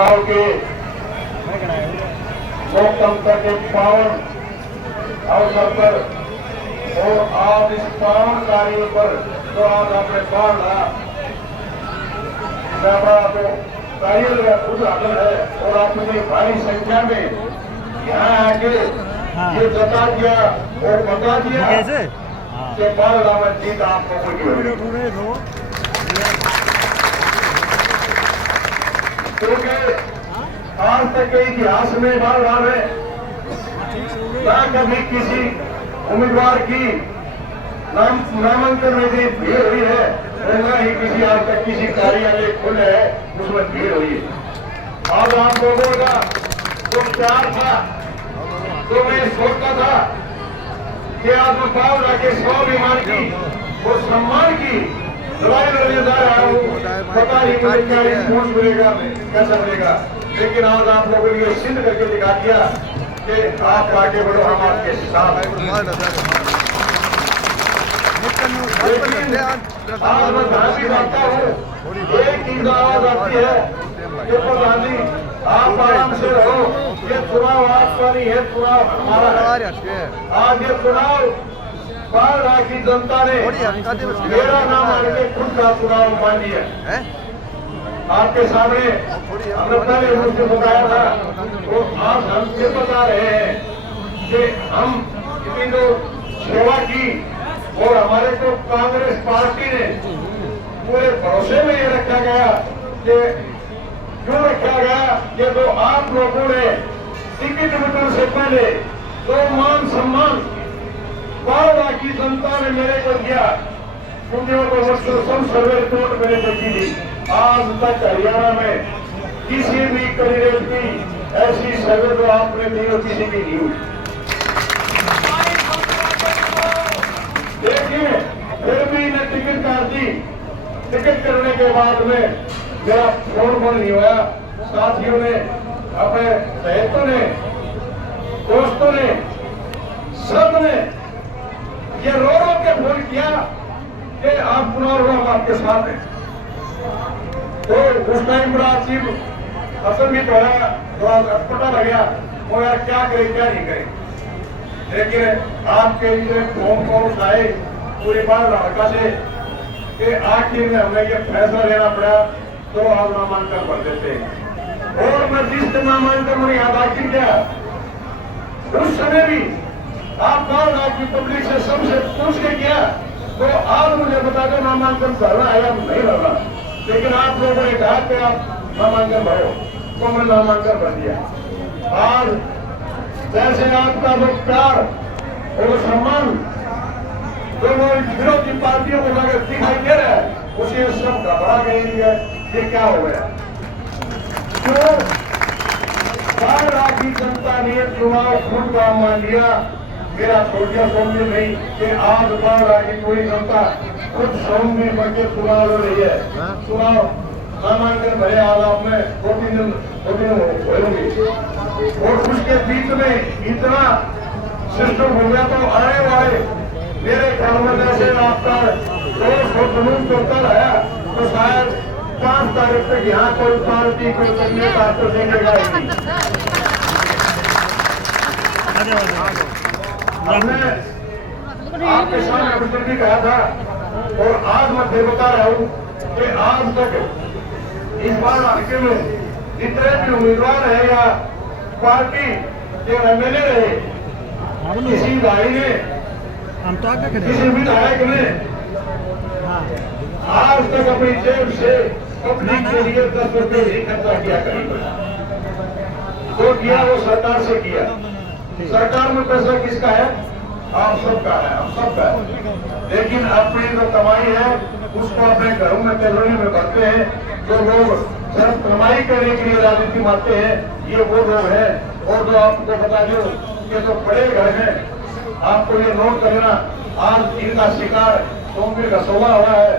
के लोकतंत्र के पावन अवसर पर और आज इस पावन कार्य पर जो आज आपने बाढ़ रहा तो कार्य उदाहरण है और आपने भारी संख्या में यहाँ आके ये बता दिया और बता दिया कि बाढ़ रावत जीत आप लोगों की होगी। क्योंकि आज तक के इतिहास में बार बार है ना कभी किसी उम्मीदवार की नामांकन में भी भीड़ हुई है और न ही किसी आज तक किसी कार्यालय खुले है उसमें भीड़ हुई है। आज आप लोगों का जो प्यार था तो मैं सोचता था कि आज मैं बाल रखे स्वाभिमान की और सम्मान की लड़ाई लड़ने जा रहा हूँ। पता नहीं मुझे क्या रिस्पॉन्स मिलेगा कैसा मिलेगा, लेकिन आज आप लोगों ने सिद्ध करके दिखा दिया कि आप आगे बढ़ो हम आपके साथ। आज मैं ध्यान भी रखता हूँ एक चीज आवाज आती है कि प्रधान जी आप आराम से रहो, ये चुनाव आपका नहीं है, चुनाव हमारा है। आज ये चुनाव बाढ़ की जनता ने मेरा नाम आके खुद का चुनाव मान लिया। आपके सामने हमने पहले मुझे बताया था वो आज हम ये बता रहे हैं कि हम इतनी जो सेवा की और हमारे को कांग्रेस पार्टी ने पूरे भरोसे में ये रखा गया कि क्यों रखा गया कि तो आप लोगों ने टिकट वितरण से पहले तो मान सम्मान बाढ़ की जनता ने मेरे को दिया क्योंकि वो सब सर्वे रिपोर्ट मेरे को की थी। आज तक हरियाणा में किसी भी कैंडिडेट की ऐसी सर्वे तो आपने दी और किसी की नहीं हुई। देखिए फिर भी ने टिकट काट दी, टिकट करने के बाद में मेरा फोन नहीं हुआ। साथियों ने अपने सहयोगियों ने दोस्तों ने सब ने ये रो रो के फोन किया कि आप चुनाव हम आपके साथ हैं। तो उस टाइम बड़ा अजीब असंगत होया, थोड़ा अटपटा लग गया वो यार क्या करे क्या नहीं करे। लेकिन आपके लिए फोन कॉल आए पूरी बार लड़का से कि आखिर में हमें ये फैसला लेना पड़ा तो आप नामांकन भर देते हैं। और मैं जिस नामांकन में याद आखिर क्या उस समय भी आप बार आपकी पब्लिक से सबसे पूछ के किया तो आज मुझे बता दो नामांकन भरना है या नहीं भरना। लेकिन आप लोगों ने कहा कि आप नामांकन भरो तो मैं नामांकन भर दिया। आज जैसे आपका जो प्यार और सम्मान जो विरोधी पार्टियों को अगर दिखाई दे रहा है उसे सब घबरा गए ये क्या हो गया। तो बाढ़ की जनता ने चुनाव खुद का मान लिया। मेरा सोचा समझे नहीं कि आज बाढ़ की कोई जनता खुद सौम में बढ़ चुनाव लड़ रही है। चुनाव नामांकन भरे आज आपने दो तीन दिन होगी और उसके बीच में इतना सिस्टम हो गया तो आने वाले मेरे ख्याल में जैसे आपका 200 जुलूस जो कल है तो शायद 5 तारीख तक यहाँ कोई पार्टी कोई कैंडिडेट आपको देखेगा। हमने आपके सामने अवसर भी कहा था और आज मैं फिर बता रहा हूँ कि आज तक इस बार हल्के में जितने भी उम्मीदवार है या पार्टी के एमएलए रहे किसी भाई ने किसी विधायक ने आज तक अपनी जेब से पब्लिक के लिए 10 रुपये नहीं खर्चा किया कहीं जो किया वो सरकार से किया। सरकार में पैसा किसका है? आप सबका है, हम सबका है। लेकिन अपनी जो कमाई है उसको अपने घरों में तिजोरी में भरते हैं। जो लोग सिर्फ कमाई करने के लिए राजनीति में आते हैं ये वो लोग हैं। और जो आपको बता दो कि जो बड़े घर हैं आपको ये नोट करना आज इनका शिकार सोमवीर का सोवा हुआ है।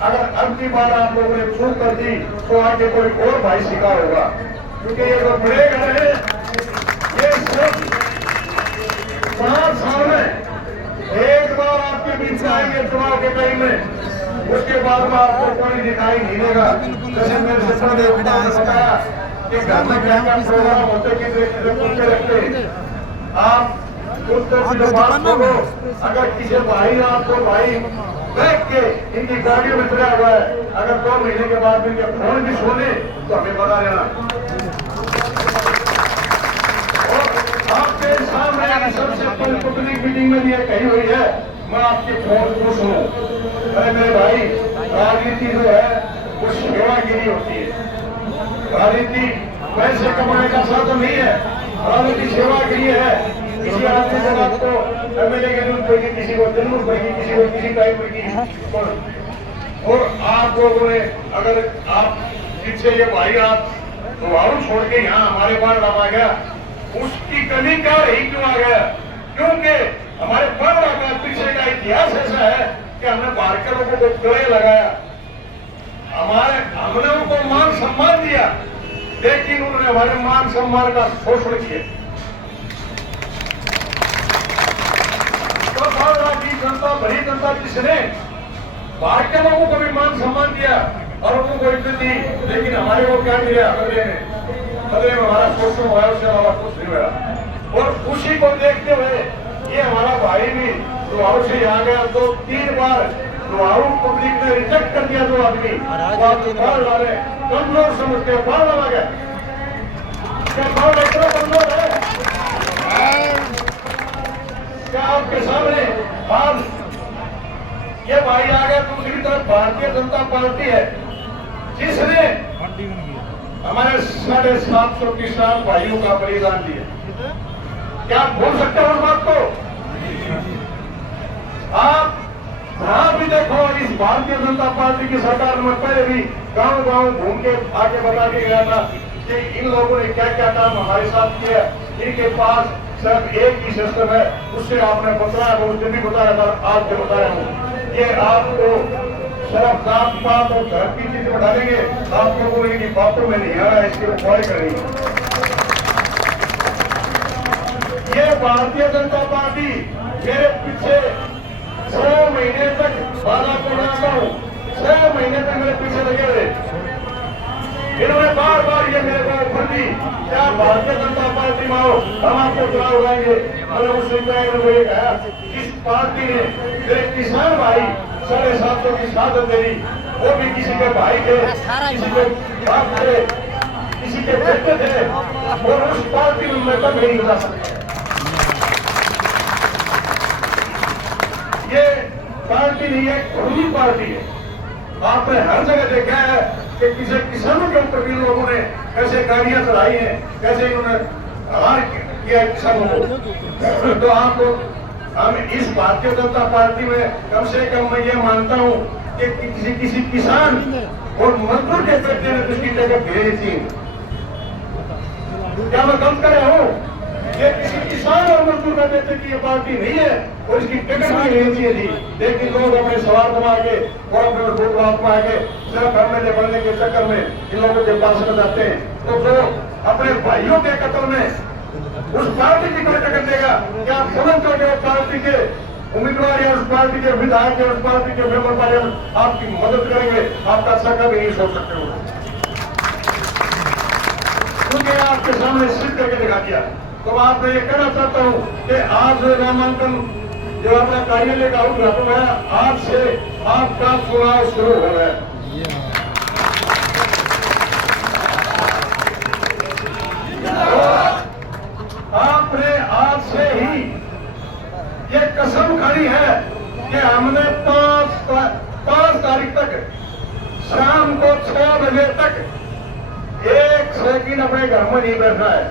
अगर अब की बार आप लोगों ने चूक कर दी तो आगे कोई और भाई शिकार होगा क्योंकि ये जो बड़े घर है ये सब 5 साल में एक बार आपके बीच में आएंगे चुनाव के टाइम में उसके बाद में आपको कोई दिखाई नहीं देगा। जैसे मेरे से बताया कि घर में क्या क्या प्रोग्राम होते कितने रखते आप जो बात बोलो, अगर किसी भाई आपको भाई देख के इनकी गाड़ियों में चढ़ा हुआ है, अगर 2 महीने के बाद इनके फोन भी सोने तो हमें बता देना। और आपके सामने सबसे पब्लिक मीटिंग में ये कही हुई है, मैं आपके फोन को सुनूं। अरे मेरे भाई, राजनीति जो है वो सेवागिरी होती है। राजनीति पैसे कमाने का साधन नहीं है, राजनीति सेवागिरी है। किसी आदमी को आपको एमएलए की जरूरत पड़ेगी, किसी को जरूरत पड़ेगी, किसी को किसी टाइप पड़ेगी। और आप लोगों ने अगर आप पीछे ये भाई आप दुआरू छोड़ के यहाँ हमारे पास आ गया, उसकी कमी क्या रही, क्यों आ गया? क्योंकि हमारे पाड़ा का पीछे का इतिहास ऐसा है कि हमने बाहर के लोगों को गले लगाया, हमने उनको मान सम्मान दिया, लेकिन उन्होंने हमारे मान सम्मान का शोषण किया। तो बाड़ा की जनता, बड़ी जनता जिसने बाहर के लोगों को भी मान सम्मान दिया और उनको इज्जत दी, लेकिन हमारे को क्या मिला? बदले में हमारा शोषण हुआ, उससे हमारा कुछ नहीं हुआ। और उसी को देखते हुए ये हमारा भाई भी दुआरू से यहाँ गया, तो 3 बार दुआरू पब्लिक ने रिजेक्ट कर दिया। 2 आदमी बाढ़ डाले, कमजोर समझते बाढ़ डाला गया। क्या बाढ़ इतना कमजोर है? क्या आपके सामने आज ये भाई आ गया? दूसरी तरफ भारतीय जनता पार्टी है जिसने हमारे 750 किसान भाइयों का बलिदान दिया। क्या आप भूल सकते हो उस बात को? आप जहां भी देखो, इस भारतीय जनता पार्टी की सरकार में पहले भी गांव-गांव घूम के आके बता के गया था कि इन लोगों ने क्या क्या काम हमारे साथ किया। इनके पास सिर्फ एक ही सिस्टम है, उससे आपने बताया, उस दिन भी बताया था, आज भी बताया हूँ। ये आपको सिर्फ जात पात और घर की चीज बढ़ा देंगे, आप लोगों ने इनकी बातों में नहीं आ रहा है, इसकी रुपवाई करेंगे। ये भारतीय जनता पार्टी मेरे पीछे 6 महीने तक वादा को जानता हूँ, 6 महीने तक मेरे पीछे लगे हुए। इन्होंने बार बार ये मेरे को ऑफर दी, क्या भारतीय जनता पार्टी में आओ, हम आपको चुनाव उड़ाएंगे। मैंने उससे ये कहा, इस पार्टी ने मेरे किसान भाई 750 की शहादत दे दी, वो भी किसी के भाई थे, किसी के बाप थे, किसी के बेटे थे, और उस पार्टी में मैं तक नहीं उड़ा सकता। ये पार्टी नहीं है, खुली पार्टी है। आपने हर जगह देखा है कि किसी किसानों के ऊपर भी लोगों ने कैसे गाड़ियां चलाई हैं, कैसे इन्होंने हार किया किसानों को। तो आप हम इस भारतीय जनता पार्टी में कम से कम मैं ये मानता हूँ कि किसी किसान और मजदूर के बेटे ने उसकी जगह भेजी थी। क्या मैं गलत कर रहा हूँ? ये किसी किसान और मजदूर का बेटे की ये पार्टी नहीं है और इसकी टिकट भी नहीं चाहिए थी, लेकिन लोग अपने सवाल कमा के और अपने वोट वापस कमा के सिर्फ एमएलए बनने के चक्कर में इन लोगों के पास में जाते हैं। तो जो अपने भाइयों के कत्ल में उस पार्टी की कोई टिकट देगा, क्या आप समझते हो कि उस पार्टी के उम्मीदवार या उस पार्टी के विधायक या उस पार्टी के मेंबर पार्लियामेंट आपकी मदद करेंगे? आपका अच्छा कभी नहीं सोच सकते हो, क्योंकि आपके सामने सिद्ध करके दिखा दिया। तो आप मैं ये कहना चाहता हूँ कि आज नामांकन जो अपना कार्यालय का उद्घाटन है, आज से आपका चुनाव शुरू हो गया। आपने आज से ही ये कसम खाई है कि हमने 5 तारीख तक शाम को 6 बजे तक 1 सेकंड अपने घर में नहीं बैठना है।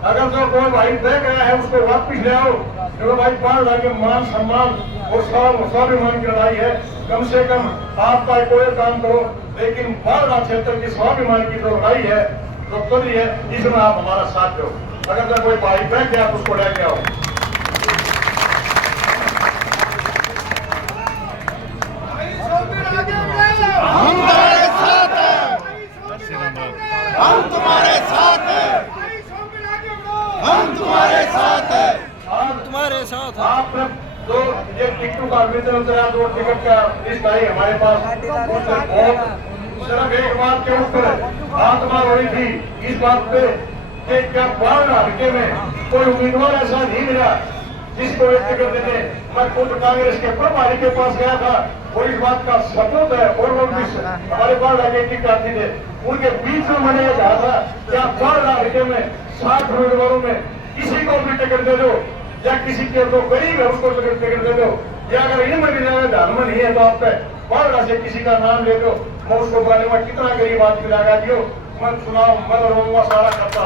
अगर जो कोई भाई देख रहा है उसको वापिस ले आओ, जो भाई बाढ़ लाके मान सम्मान और स्वाभिमान की लड़ाई है। कम से कम आपका कोई काम करो, लेकिन बाढ़ क्षेत्र की स्वाभिमान की जो लड़ाई है, जो चल रही है, इसमें आप हमारा साथ दो। अगर जो कोई भाई देख गया उसको लेके आओ। हम तुम्हारे साथ हैं, हम तुम्हारे साथ हैं, हम तुम्हारे साथ हैं, तुम्हारे साथ आपने तो ये टिकटों का वितरण उतरा तो टिकट का लिस्ट आई हमारे पास। उससे बहुत सिर्फ एक बात के ऊपर आत्मा हो रही थी इस बात पे कि क्या बाढ़ हल्के में कोई उम्मीदवार ऐसा नहीं मिला जिसको एक टिकट देते। मैं खुद कांग्रेस के प्रभारी के पास गया था और इस बात का सबूत है और लोग भी हमारे बाढ़ हल्के की प्रार्थी थे उनके बीच में मैंने कहा था क्या बाढ़ हल्के में 60 उम्मीदवारों में किसी को भी टिकट दे दो या किसी के जो गरीब है उसको टिकट दे दो या अगर इनमें भी धर्म नहीं है तो आप बाढ़ से किसी का नाम ले दो मैं उसको बुलाने में कितना गरीब आदमी लगा दियो मैं चुनाव मैं लड़ूंगा सारा करता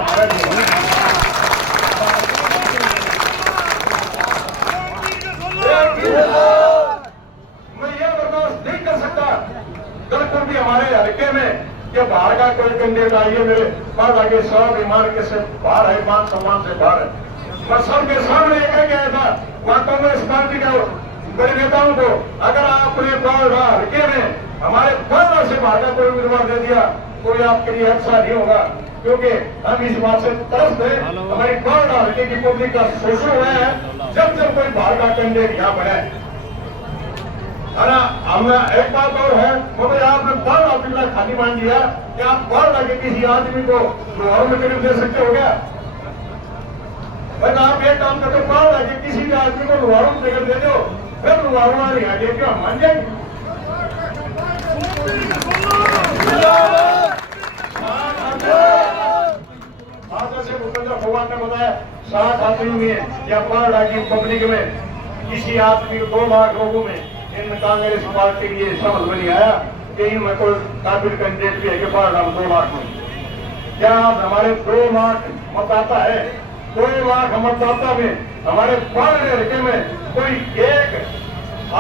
मैं ये बर्दाश्त नहीं कर सकता बिल्कुल भी हमारे हल्के में कि बाहर का कोई कैंडिडेट आइए मेरे पास आगे सब ईमान के से बाहर है मान सम्मान से बाहर है। मैं सबके सामने कह गया था वहां कांग्रेस पार्टी के बड़े नेताओं को अगर आपने बाढ़ हल्के में हमारे 15 से बाहर का कोई उम्मीदवार दे दिया कोई आपके लिए अच्छा नहीं होगा क्योंकि हम इस बात से तरस थे हमारी बाढ़ हल्के की पब्लिक का शोषण हुआ है जब जब कोई बाहर का कैंडिडेट यहाँ बने है ना। हमने एक बात और है मगर आपने बाढ़ हल्के खाली मान दिया कि आप बाढ़ हल्के किसी आदमी को लोहारों में टिकट दे सकते हो क्या। आप एक काम करते बाढ़ हल्के किसी भी आदमी को लोहारों में टिकट दे दो फिर लोहारों वाली आगे क्या मान जाएंगे। भूपेंद्र भगवान ने बताया 7 आदमी में या बाढ़ हल्के पब्लिक में किसी आदमी को 2 लाख लोगों में इन कांग्रेस पार्टी के लिए समझ में नहीं आया कि इनमें कोई काबिल कैंडिडेट भी है कि बाढ़ 2 लाख में क्या हमारे 2 लाख मतदाता है 2 लाख मतदाता में हमारे बाढ़ हल्के में कोई एक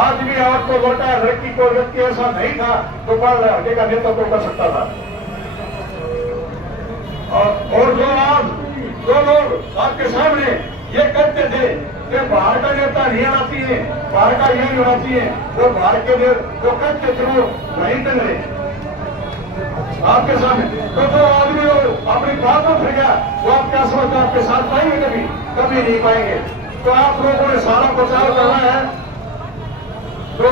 आदमी आपको लड़का लड़की को व्यक्ति ऐसा नहीं था तो बाढ़ हल्के का नेतृत्व कर सकता था। और जो लोग आपके सामने ये कहते थे कि बाहर का नेता नहीं आना चाहिए बाहर का ये नहीं होना चाहिए वो बाहर के वो कद के थ्रू नहीं बन रहे आपके सामने तो जो आदमी अपनी बात में फिर गया वो आप क्या समझते आपके साथ पाएंगे कभी नहीं पाएंगे। तो आप लोगों ने सारा प्रचार करना है तो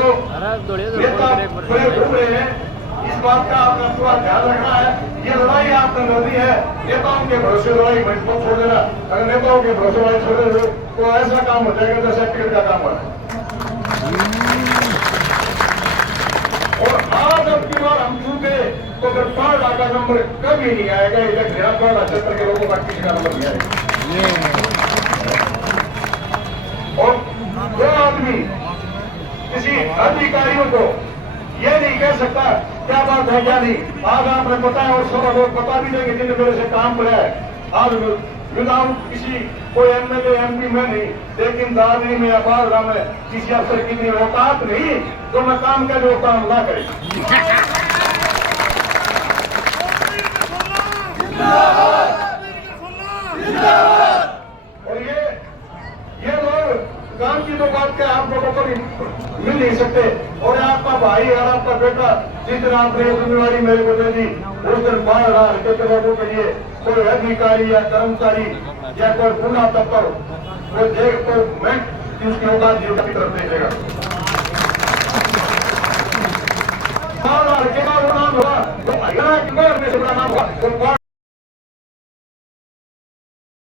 नेता बड़े घूम रहे हैं इस बात का आपने पूरा ध्यान रखना है। ये लड़ाई आपने लड़ी है नेताओं के भरोसे लड़ाई मजबूत छोड़ देना अगर नेताओं के भरोसे लड़ाई छोड़ दे तो ऐसा काम हो जाएगा जैसे टिकट का काम हो रहा है। और आज अब की बार हम चूके तो फिर 5 लाख का नंबर कभी नहीं आएगा ये मेरा 5 लाख क्षेत्र के लोगों का किसी का नंबर नहीं आएगा। और जो आदमी किसी अधिकारियों को ये नहीं कह सकता क्या बात है क्या नहीं आज आपने बताया और सब लोग बता भी देंगे जिन्हें मेरे से काम किया है आज विदाउट किसी कोई एमएलए एमपी में नहीं लेकिन दादरी में अपार में किसी अफसर की नहीं औकात नहीं तो मैं काम कर जो काम ना करे। और ये लोग काम की तो बात क्या आप लोगों को मिल नहीं सकते और आपका भाई और आपका बेटा जिस दिन आपने जिम्मेवारी मेरे को दे दी उस दिन 12 हल्के के लोगों के लिए कोई अधिकारी या कर्मचारी या कोई पूरा दफ्तर वो देख तो मैं